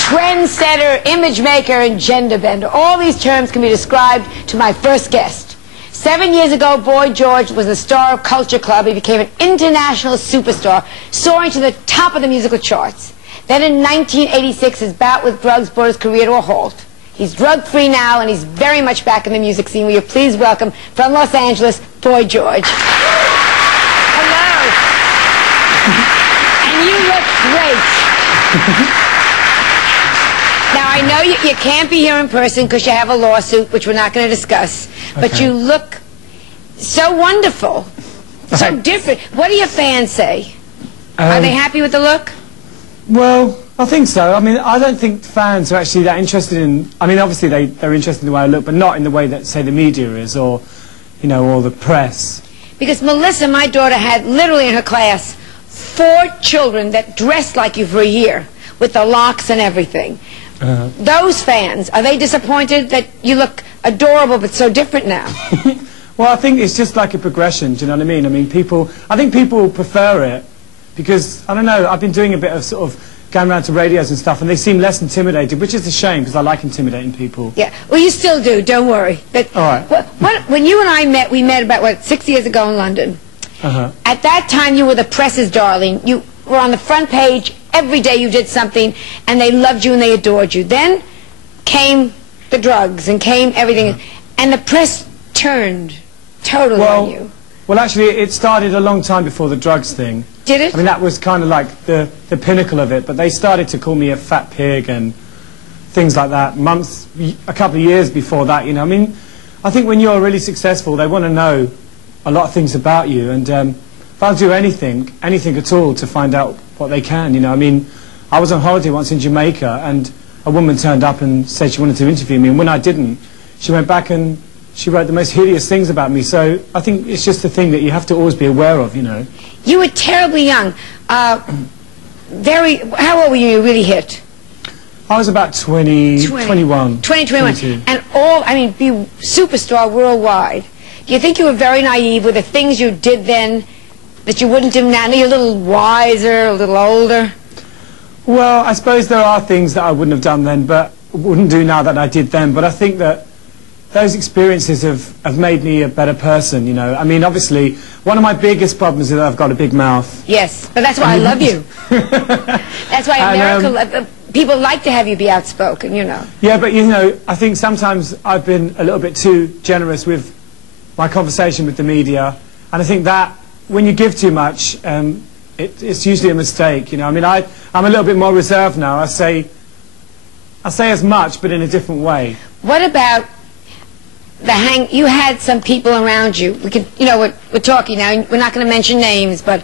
trendsetter, image maker, and gender bender. All these terms can be described to my first guest. 7 years ago, Boy George was the star of Culture Club. He became an international superstar, soaring to the top of the musical charts. Then in 1986, his bout with drugs brought his career to a halt. He's drug-free now, and he's very much back in the music scene. Will you please welcome, from Los Angeles, Boy George. Hello. And you look great. Now, I know you can't be here in person because you have a lawsuit, which we're not going to discuss. Okay. But you look so wonderful, so different. What do your fans say? Are they happy with the look? Well, I think so. I mean, I don't think fans are actually that interested in... I mean, obviously they're interested in the way I look, but not in the way that, say, the media is, or, you know, or the press. Because Melissa, my daughter, had literally in her class 4 children that dressed like you for a year, with the locks and everything. Those fans, are they disappointed that you look adorable but so different now? Well, I think it's just like a progression, do you know what I mean? I mean, I think people prefer it because, I don't know, I've been doing a bit of sort of going around to radios and stuff, and they seem less intimidated, which is a shame because I like intimidating people. Yeah, well, you still do, don't worry. But all right. When you and I met, we met about, what, 6 years ago in London. At that time, you were the press's darling. You were on the front page. Every day you did something, and they loved you and they adored you. Then came the drugs and came everything, and the press turned totally on you. Well, actually, it started a long time before the drugs thing. Did it? I mean, that was kind of like the pinnacle of it, but they started to call me a fat pig and things like that a couple of years before that, you know. I mean, I think when you're really successful, they want to know a lot of things about you, and they'll do anything at all to find out what they can, you know. I mean, I was on holiday once in Jamaica, and a woman turned up and said she wanted to interview me, and when I didn't, she went back and she wrote the most hideous things about me. So I think it's just a thing that you have to always be aware of, you know. You were terribly young. How old were you really hit? I was about 21. 22. And I mean, be superstar worldwide. Do you think you were very naive with the things you did then that you wouldn't do now? You're a little wiser, a little older. Well, I suppose there are things that I wouldn't have done then, but wouldn't do now that I did then. But I think that those experiences have made me a better person, you know. I mean, obviously, one of my biggest problems is that I've got a big mouth. Yes, but that's why I love you. That's why America, people like to have you be outspoken, you know. Yeah, but, you know, I think sometimes I've been a little bit too generous with my conversation with the media, and I think that when you give too much, it's usually a mistake, you know. I mean, I'm a little bit more reserved now. I say as much, but in a different way. What about you had some people around you. We could, you know, we're talking now. We're not going to mention names, but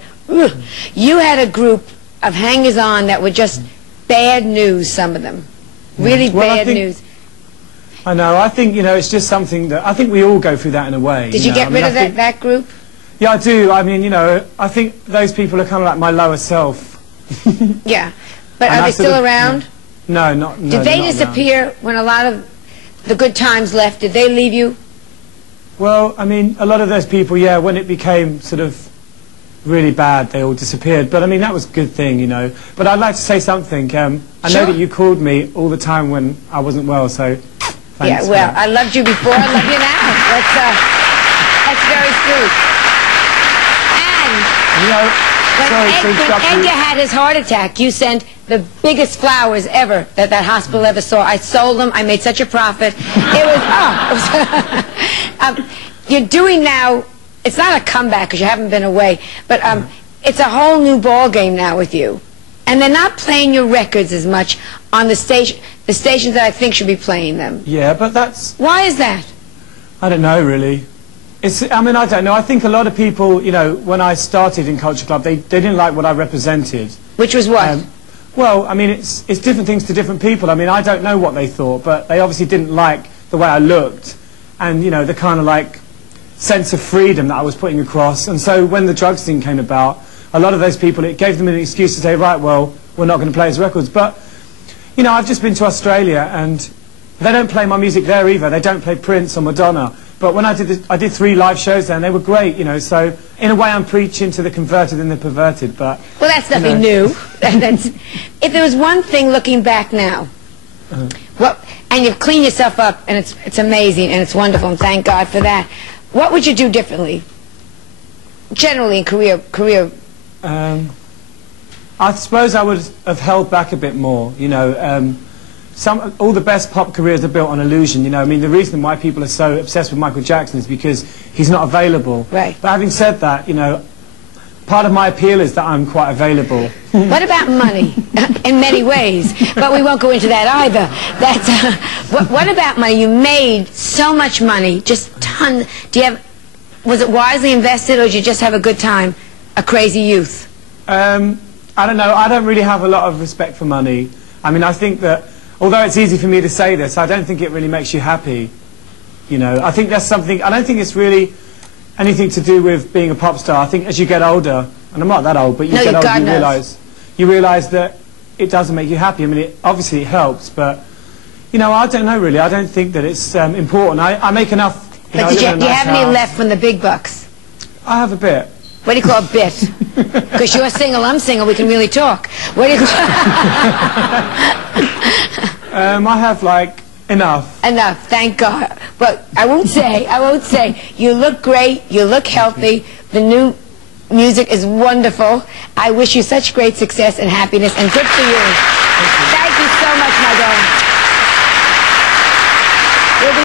you had a group of hangers-on that were just bad news. Some of them, really bad news. I know. I think, you know, it's just something that I think we all go through that in a way. Did you get rid of that group? Yeah, I do. I mean, you know, I think those people are kind of like my lower self. Yeah, but are they still around? No, not. No, did they disappear when a lot of the good times left? Did they leave you? Well, I mean, a lot of those people, yeah, when it became sort of really bad, they all disappeared. But I mean, that was a good thing, you know. But I'd like to say something. I know that you called me all the time when I wasn't well, so thanks. Yeah, well, I loved you before, I love you now. That's very sweet. And, you know, when Edgar had his heart attack, you sent the biggest flowers ever that hospital ever saw. I sold them. I made such a profit. It was, you're doing now, it's not a comeback because you haven't been away, but it's a whole new ball game now with you. And they're not playing your records as much on the stations that I think should be playing them. Yeah, but that's... Why is that? I don't know, really. I mean, I don't know. I think a lot of people, you know, when I started in Culture Club, they didn't like what I represented. Which was what? Well, I mean, it's different things to different people. I mean, I don't know what they thought, but they obviously didn't like the way I looked and, you know, the kind of, like, sense of freedom that I was putting across. And so when the drugs thing came about, a lot of those people, it gave them an excuse to say, right, well, we're not going to play his records. But, you know, I've just been to Australia, and they don't play my music there either. They don't play Prince or Madonna. But when I did 3 live shows there, and they were great, you know. So in a way, I'm preaching to the converted and the perverted. But well, that's nothing new. If there was one thing looking back now, and you've cleaned yourself up, and it's amazing and it's wonderful, and thank God for that. What would you do differently, generally in career? I suppose I would have held back a bit more, you know. All the best pop careers are built on illusion, you know. I mean, the reason why people are so obsessed with Michael Jackson is because he's not available. Right. But having said that, you know, part of my appeal is that I'm quite available. What about money? In many ways. But we won't go into that either. What about money? You made so much money, just ton. Was it wisely invested, or did you just have a good time, a crazy youth? I don't know. I don't really have a lot of respect for money. I mean, I think that, although it's easy for me to say this, I don't think it really makes you happy. You know, I think that's something, I don't think it's really anything to do with being a pop star. I think as you get older, and I'm not that old, but you get older, you realise that it doesn't make you happy. I mean, obviously it helps, but, you know, I don't know really. I don't think that it's important. I make enough, you know, but do you have any left from the big bucks? I have a bit. What do you call a bit? Because you're single, I'm single, we can really talk. What do you call I have, like, enough. Enough, thank God. But I won't say, you look great, you look healthy, the new music is wonderful. I wish you such great success and happiness, and good for you. Thank you.